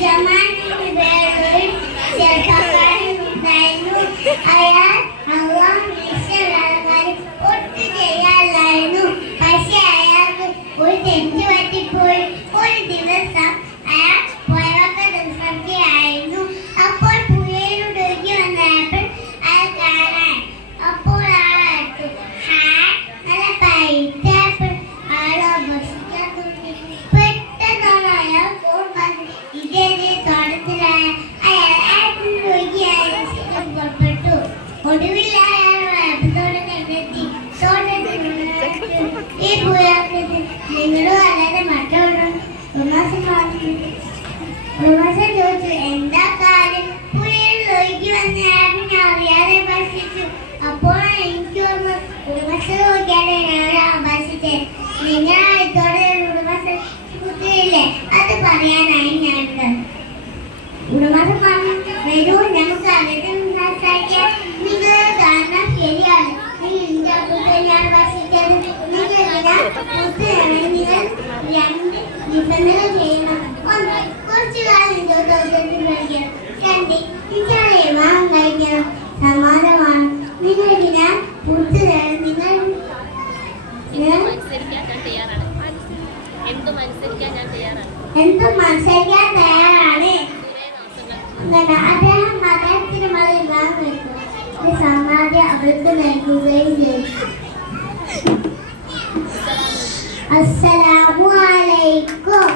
ജമാലിന്റെ വേറൊരു ചെറുപ്പക്കാരനുണ്ടായിരുന്നു. അയാൾ അള്ളാഹു നിശ്ചയകാര്യം ഒട്ടു ചെയ്യാറില്ലായിരുന്നു. പക്ഷെ അയാൾക്ക് ഒരു തെറ്റ് പറ്റിപ്പോയി. ഒരു ദിവസം അയാൾ പുഴവക്കത്ത് വിശ്രമിക്കുകയായിരുന്നു. അപ്പോൾ പുഴയിലൂടെ ഒഴുകി വന്നപ്പോൾ അയാൾ കാണാൻ അപ്പോൾ ആളായിട്ടു നല്ല പൈറ്റാപ്പിൾ അയാളെ ഭക്ഷിക്കാൻ തുടങ്ങി. പെട്ടെന്നാണ് അയാൾ ഫോൺ പറഞ്ഞ് ഇതേ തോട്ടത്തിലായ അയാൾ പുറപ്പെട്ടു. ഒടുവിൽ അയാൾ തോട്ടം കണ്ടെത്തി. ഈ പുഴവക്കത്ത് നിങ്ങളും അല്ലാതെ മറ്റുള്ള ചോദിച്ചു, എന്താ കാര്യം? പുഴയിൽ ഒഴുകി വന്ന ഞാൻ അറിയാതെ ഭക്ഷിച്ചു. അപ്പോൾ എനിക്ക് ഒന്ന് ഉടമസ്ഥ നോക്കിയാലേ ഞാൻ ആഭാസിച്ചത്. നിങ്ങൾ ഇതോടെ ഉടമസ്ഥ കുത്തിയില്ലേ? അത് പറയാനായി ഞാൻ ഉടമസ്ഥ പറഞ്ഞു, വരൂ നമുക്ക് അകത്ത് സംസാരിക്കാം. നിങ്ങൾ കാരണം ശരിയാണ്. നിങ്ങൾ തന്നെയാണ് ഭക്ഷിച്ചത്. നിങ്ങൾ നിങ്ങൾ രണ്ട് നിബന്ധന ചെയ്യണം. ഒന്ന്, കുറച്ചു കാലം തോട്ടത്തിൽ കഴിക്കണം. രണ്ട്, നിങ്ങളെ വിവാഹം കഴിക്കണം. സമാധാനമാണ്. നിങ്ങൾക്ക് ഞാൻ പൂർത്തി തരാം. നിങ്ങൾ എന്തും മത്സരിക്കാൻ തയ്യാറാണ്. അദ്ദേഹം അദ്ദേഹത്തിന് മകൾ വിവാഹം കഴിക്കും. സമ്മാനം അവർക്ക് നൽകുകയും ചെയ്തു. അസ്സലാമു അലൈക്കും.